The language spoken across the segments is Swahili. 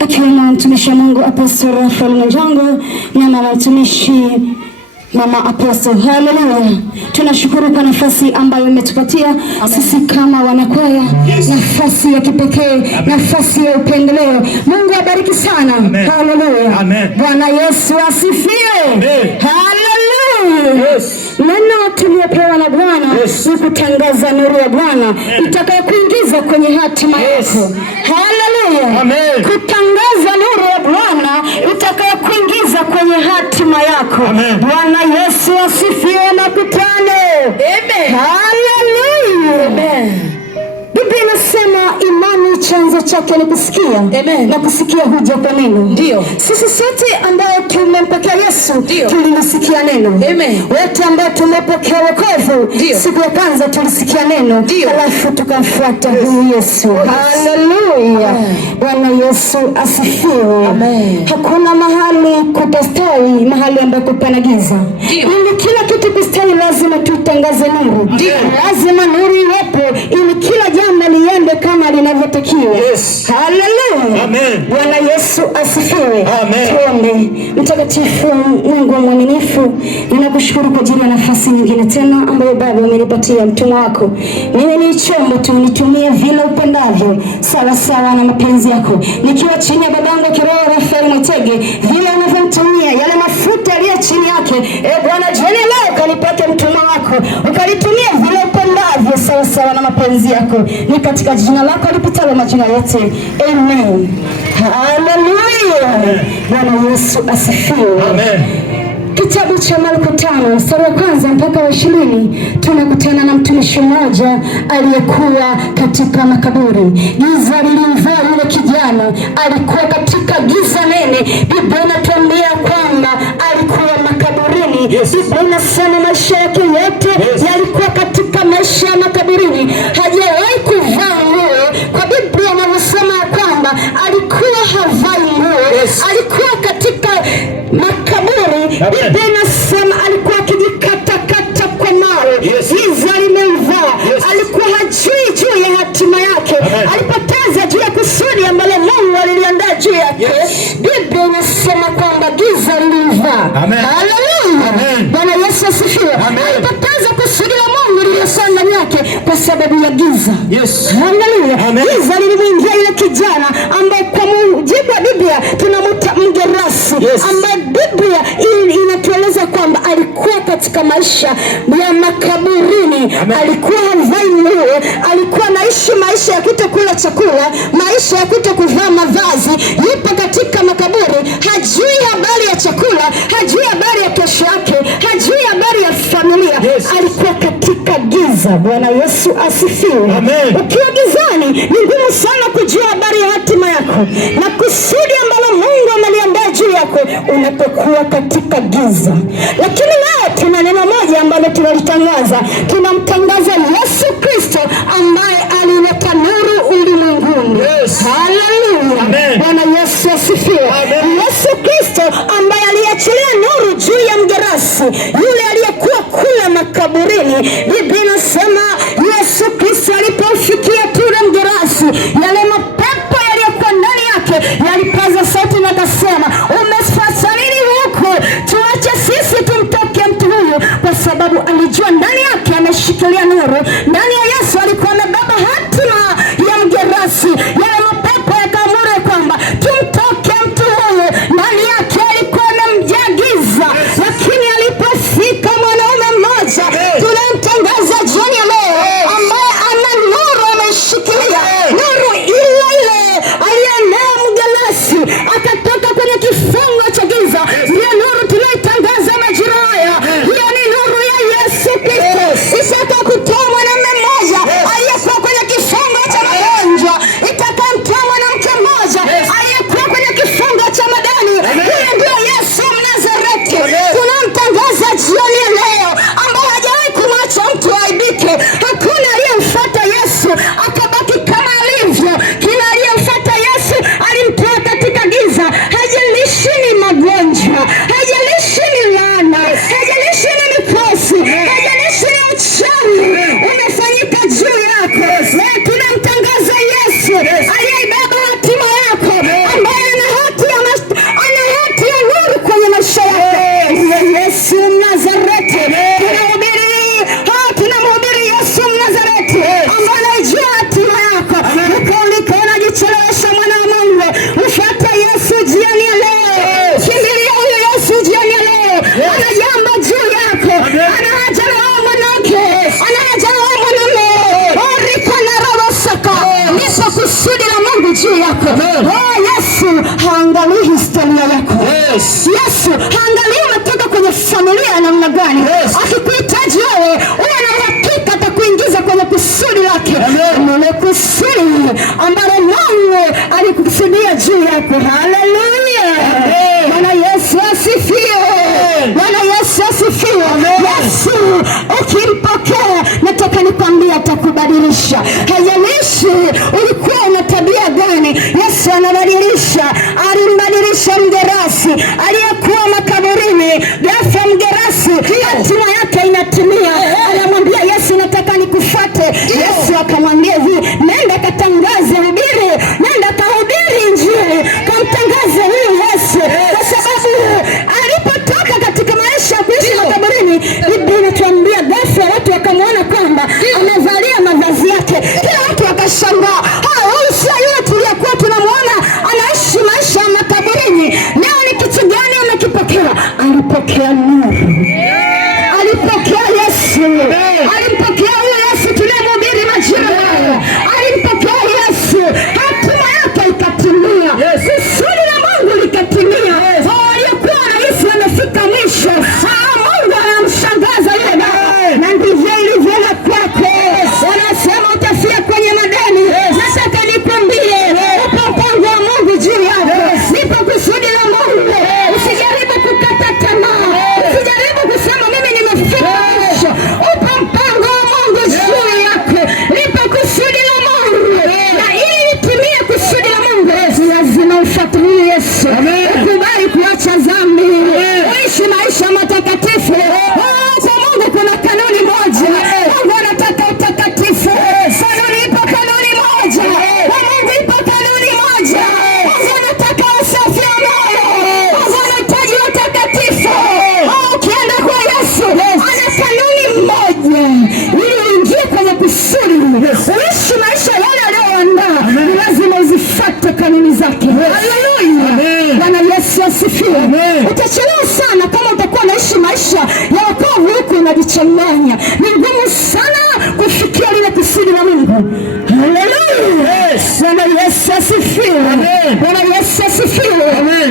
akiwemo mtumishi wa Mungu Apostle Rafael Mwanjango na mama mtumishi Mama Apostle. Haleluya. Tunashukuru kwa nafasi ambayo umetupatia sisi kama wanakwaya, nafasi ya kipekee, nafasi ya upendeleo. Mungu abariki sana. Haleluya. Bwana Yesu asifiwe. Haleluya. Neno tuliyopewa na Bwana ni kutangaza nuru ya Bwana itakayokuingiza kwenye hatima yako. Haleluya. Kutangaza nuru ya Bwana itakayokuingiza kwenye hatima yako. Bwana Yesu asifiwe na kutane. Haleluya. Biblia inasema imani chanzo chake ni kusikia. Na kusikia huja kwa neno. Ndio. Sisi sote ambao tumempokea Yesu tulisikia neno. Wote ambao tumepokea wokovu siku ya kwanza tulisikia neno. Alafu tukamfuata huyu Yesu. Haleluya. Bwana Yesu asifiwe. Hakuna mahali kupastawi mahali ambako pana giza. Ili kila kitu kustawi lazima tutangaze nuru. Lazima nuru iwepo ili kila jambo liende kama linavyotakiwa. Haleluya. Bwana Yesu asifiwe. Tuombe. Mtakatifu Mungu mwaminifu, ninakushukuru kwa ajili ya nafasi nyingine tena ambayo Baba umenipatia mtumwa wako. Mimi ni chombo tu, nitumie vile upendavyo sawa sawa na mapenzi yako. Nikiwa chini ya babangu kiroho Rafael Mwitege, vile unavyomtumia yale mafuta yaliyo chini yake. Bwana jioni leo kanipate mtumwa wako, ukalitumia vile upendavyo sawa sawa na mapenzi yako. Ni katika jina lako lipitalo majina yote. Amen. Haleluya. Bwana Yesu asifiwe. Kitabu cha Marko 5 mstari wa 1 mpaka wa 20 tunakutana na mtumishi mmoja aliyekuwa katika makaburi. Giza lilimvaa yule kijana, alikuwa katika giza nene. Biblia inatuambia kwamba alikuwa makaburini. Biblia inasema maisha yake yote yalikuwa katika maisha ya makaburini. Hajawahi kuvaa nguo. Kwa Biblia inasema kwamba alikuwa havai nguo. Alikuwa katika makaburi. Biblia inasema alikuwa akijikatakata kwa mawe. Giza limemvaa. Alikuwa hajui juu ya hatima yake. Alipoteza juu ya kusudi ambalo Mungu aliliandaa juu yake. Biblia inasema kwamba giza lilimvaa. Haleluya. Bwana Yesu asifiwe. Alipoteza kusudi la Mungu lililokuwa ndani yake kwa sababu ya giza. Haleluya. Giza lilimwingia yule kijana ambaye kwa mujibu wa Biblia tunamuita mgerasi, ambaye Biblia inatueleza kwamba alikuwa katika maisha ya makaburini. Alikuwa havai nguo, alikuwa anaishi maisha ya kutokula chakula, maisha ya kutokuvaa mavazi. Yupo katika makaburi, hajui habari ya chakula, hajui habari ya kesho yake, hajui habari ya familia. Alikuwa katika giza. Bwana Yesu asifiwe. Ukiwa gizani ni ngumu sana kujua habari ya hatima yako na kusudi ambalo Mungu ameliandaa juu yako unapokuwa katika giza. Lakini leo tuna neno moja ambalo tunalitangaza. Tunamtangaza Yesu Kristo ambaye alileta nuru ulimwenguni. Haleluya. Bwana Yesu asifiwe. Yesu Kristo ambaye aliachilia nuru juu ya mgerasi yule aliyekuwa kule makaburini. Biblia inasema Yesu Kristo alipofikia tule mgerasi, yale mapepo yaliyokuwa ndani yake yalipaza sauti na kusema, umefanya nini huku? Tuache sisi tumtoke mtu huyu, kwa sababu alijua ndani yake ameshikilia nuru. Ndani ya Yesu alikuwa amebeba hatima ya mgerasi. Yale mapepo yakaamuru kwamba tumtoke mtu huyu. Ndani yake alikuwa amemjaa giza, lakini alipofika mwanaume mmoja tunamtangaza jioni ya leo ambaye ana nuru ameshikilia. Nuru ile ile aliyenea mgerasi akatoka kwenye kifungo cha giza. Ndiyo nuru tunaitangaza majira haya. Hiyo ni nuru ya Yesu Kristo. Isaka kutoa mwanamume mmoja juu yako. Haleluya. Bwana Yesu asifiwe. Bwana Yesu asifiwe. Yesu ukimpokea, nataka nikwambie atakubadilisha. Haijalishi ulikuwa una tabia gani, Yesu anabadilisha. Alimbadilisha mgerasi aliyekuwa makaburini. Ghafla mgerasi hatima yake inatimia. Anamwambia Yesu, nataka nikufuate. Yesu akamwambia hivi, nenda katangaze, hubiri, nenda kahubiri Injili, kamtangaze huyu Yesu. Kwa sababu alipotoka katika maisha ya kuishi makaburini, Biblia inatuambia ghafla watu wakamwona kwamba amevalia mavazi yake. Kila watu wakashangaa, huyu sio yule tuliyekuwa tunamwona anaishi maisha ya makaburini. Leo ni kitu gani amekipokea? Alipokea nuru. Alipokea Yesu. Alimpokea huyo Yesu tunayemhubiri majira haya. Alimpokea Yesu. Hatima yake ikatimia. Kusudi la Mungu likatimia. Waliokuwa wanahisi wamefika mwisho, Mungu anamshangaza yule baba. Na ndivyo ilivyo na kwako. Wanasema utafia kwenye madeni. Nataka nikwambie, upo mpango wa Mungu juu yako. Nipo kusudi la Mungu. Usijaribu kukata tamaa. Usijaribu kusema mimi nimefika mwisho. Upo mpango wa Mungu juu yako. Nipo kusudi la Mungu. Na ili litimie kusudi la Mungu, lazima ufuatilie Yesu. Ukubali kuacha dhambi. Uishi maisha matakatifu. Kwa Mungu kuna kanuni moja. Mungu anataka utakatifu. Kanuni ipo, kanuni moja. Kwa Mungu ipo kanuni moja. Mungu anataka usafi wa moyo. Mungu anahitaji utakatifu. Ukienda kwa Yesu, ana kanuni moja. Ili uingie kwenye kusudi, uishi maisha yale aliyoandaa, ni lazima uzifuate kanuni zake. Haleluya. Bwana Yesu asifiwe. Utachelewa sana kama utakuwa unaishi maisha ya wokovu huku unajichanganya. Ni ngumu sana kufikia lile kusudi la Mungu. Haleluya. Bwana Yesu asifiwe. Bwana Yesu asifiwe.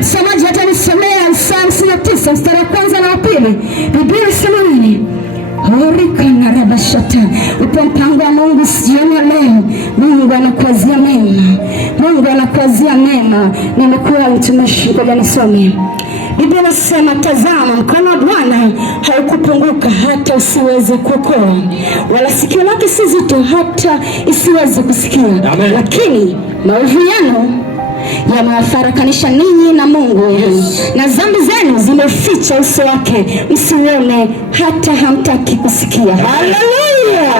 Msomaji atanisomea Isaya 59 mstari wa kwanza na wa pili. Biblia inasema nini? Horika na rabashata. Upo mpango wa Mungu sioni leo. Mungu anakuazia mema. Mungu anakuazia mema. Nimekuwa mtumishi, ngoja nisome. Biblia inasema, tazama mkono wa Bwana haukupunguka hata usiweze kuokoa, wala sikio lake si zito hata isiweze kusikia. Lakini maovu yenu yamewafarakanisha ninyi na Mungu, na dhambi zenu zimeficha uso wake, msione hata hamtaki kusikia. Haleluya.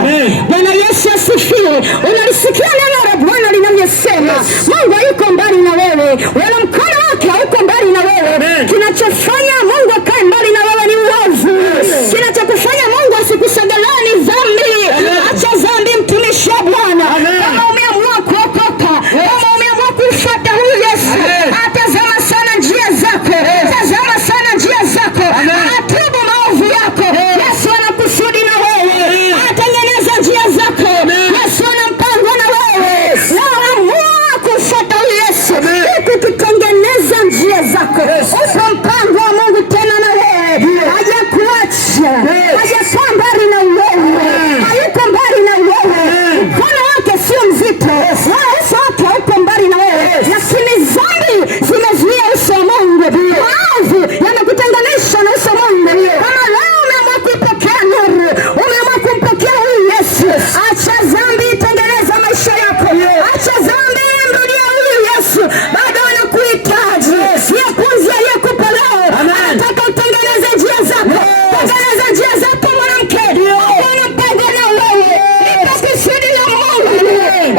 Bwana Yesu asifiwe. Unalisikia neno la Bwana linavyosema, Mungu hayuko mbali na wewe, wala mkono wake hauko mbali na wewe. Kinachofanya Mungu akae mbali na wewe ni uovu. Kinachokufanya Mungu asikusogelee ni dhambi. Acha dhambi, mtumishi wa Bwana. Kama umeamua kuokoka, kama umeamua kufuata huyu Yesu, atazama sana njia zako. Tazama sana njia zako. Atubu maovu yako. Yesu ana kusudi na wewe. Atengeneza njia zako. Yesu ana mpango na wewe. Amua kufuata huyu Yesu. Ukitengeneza njia zako, upo mpango wa Mungu tena na wewe. Hajakuacha. Hajakaa mbali na wewe. Hayuko mbali na wewe. Mkono wake sio mzito. Uso wake hauko mbali na wewe. Lakini dhambi zimezuia uso wa Mungu. Maovu yamekutenganisha na uso wa Mungu. Kama leo umeamua kuipokea nuru, umeamua kumpokea huyu Yesu, acha dhambi, tengeneza maisha yako. Acha dhambi, mrudia huyu Yesu. Bado anakuhitaji. Yakunzi aliyekupa leo anataka utengeneze njia zako. Tengeneza njia zako mwanamke. Bwana mpango na wewe. Nipo kusudi la Mungu.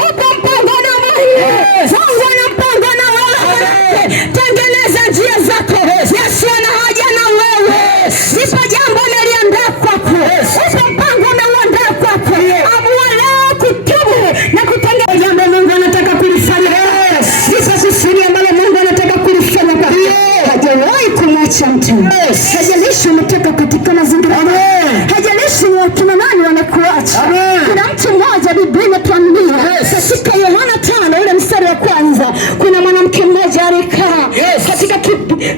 Upo mpango na Mungu. Mungu ana mpango na wewe. Tengeneza njia zako. Yesu ana haja na wewe. Nipo jambo ameliandaa kwako. Upo mpango ameuandaa kwako. Amua leo kutubu na kutengeneza jambo Mungu anataka kulifanya. Nipo kusudi ambalo Mungu anataka kulifanya kwako. Hajawahi kumwacha mtu. Hajalishi umetoka katika mazingira. Hajalishi ni wakina nani wanakuacha. Kuna mtu mmoja, Biblia inatuambia katika Yohana 5 ule mstari wa kwanza, kuna mwanamke mmoja alikaa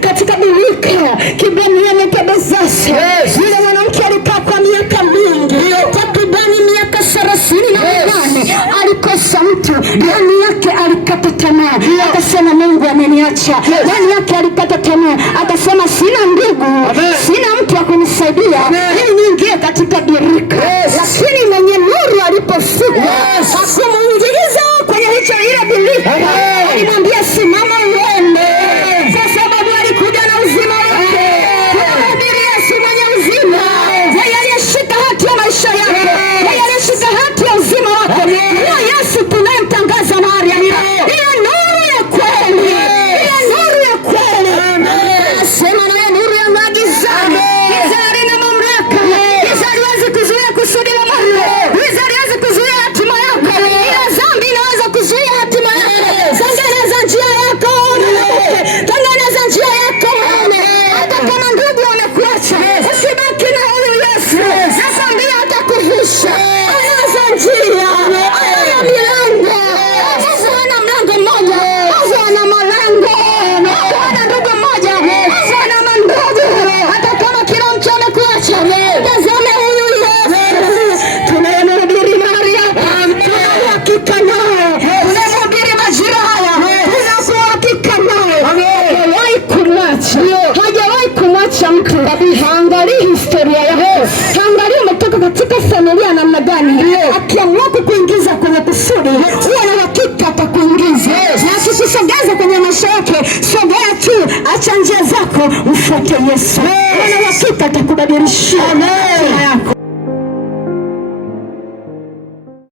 katika birika Kibeniani Kebezasi. Yule mwanamke alikaa kwa miaka mingi, takribani miaka 38. Alikosa mtu, ndani yake alikata tamaa, akasema Mungu ameniacha. Ndani yake alikata tamaa, akasema sina ndugu, sina mtu wa kunisaidia ili niingie katika birika. Lakini mwenye nuru alipofika hakumuingiza kwenye ile birika, alimwambia simama uende, kwa sababu alikuja na uzima wake. Tunamhubiri Yesu mwenye uzima, yeye aliyeshika hati ya maisha yako, yeye aliyeshika hati ya uzima wako. Huyo Yesu tunayemtangaza mahali hapa, ile nuru ya kweli, ile nuru ya kweli. Anasema naye nuru ya giza, giza halina mamlaka, giza haliwezi kuzuia kusudi la Mungu, giza haliwezi kuzuia hatima yako, ila dhambi inaweza kuzuia hatima yako. Tengeneza njia yako, tengeneza njia yako. Hata kama ndugu amekuacha, usibaki na huyu Yesu. Nakwambia atakuvisha, anaza njia, ana milango. Yesu ana mlango mmoja, Yesu ana malango. Ana ndugu mmoja, Yesu ana mandugu. Hata kama kila mtu amekuacha, tazame huyu Yesu. Tunayemhubiri Maria, tuna uhakika naye. Tunayemhubiri majira haya, tuna uhakika naye. Hajawahi kumwacha, hajawahi kumwacha mtu. Haangalii historia yako, haangalii umetoka katika familia namna gani. Akiamua kukuingiza kwenye kusudi, huwa na hakika atakuingiza. Na akikusogeza kwenye maisha yake, sogea tu, acha njia zako, mfuate Yesu. Huwa na hakika atakubadilishia.